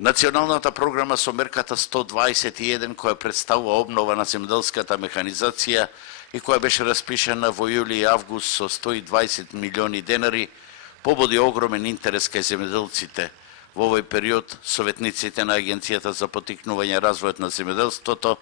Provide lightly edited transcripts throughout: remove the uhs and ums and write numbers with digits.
Националната програма со мерката 121 која представува обнова на земјоделската механизација и која беше распишана во јули и август со 120 милиони денари, побуди огромен интерес кај земјоделците. Во овој период, советниците на Агенцијата за поттикнување развојот на земјоделството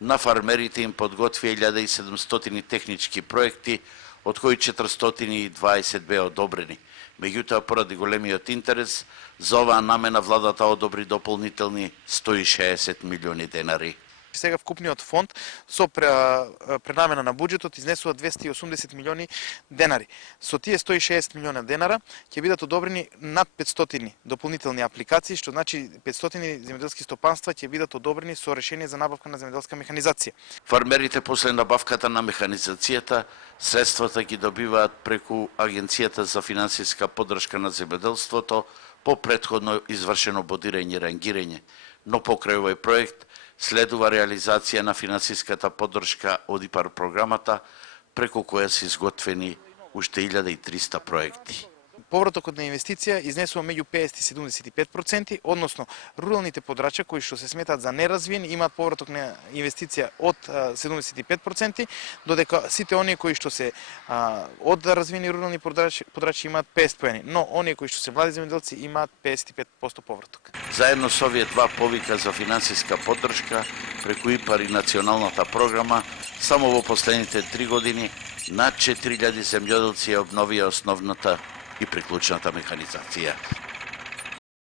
на фармерите им подготвија 1700 технички проекти, од кои 420 беа одобрени. Меѓутоа, поради големиот интерес, за оваа намена владата одобри дополнителни 160 милиони денари. Сега вкупниот фонд со пренамена на буџетот изнесува 280 милиони денари. Со тие 160 милиона денара ќе бидат одобрени над 500 дополнителни апликации, што значи 500 земјоделски стопанства ќе бидат одобрени со решение за набавка на земјоделска механизација. Фармерите после набавката на механизацијата средствата ги добиваат преку Агенцијата за финансиска поддршка на земјоделството по претходно извршено бодирање и рангирање, но покрај овој проект следува реализација на финансиската поддршка од ИПАР програмата, преку која се изготвени уште 1300 проекти. Повратокот на инвестиција изнесува меѓу 50 и 75%, односно руралните подрачја кои што се сметаат за неразвиени имаат повраток на инвестиција од 75%, додека сите оние кои што се од развиени рурални подрачја имаат 50 поени, но оние кои што се млади земјоделци имаат 55% повраток. Заедно со овие два повика за финансиска поддршка преку ИПАР и националната програма, само во последните 3 години над 4000 земјоделци ја обновија основната и приклучната механизација.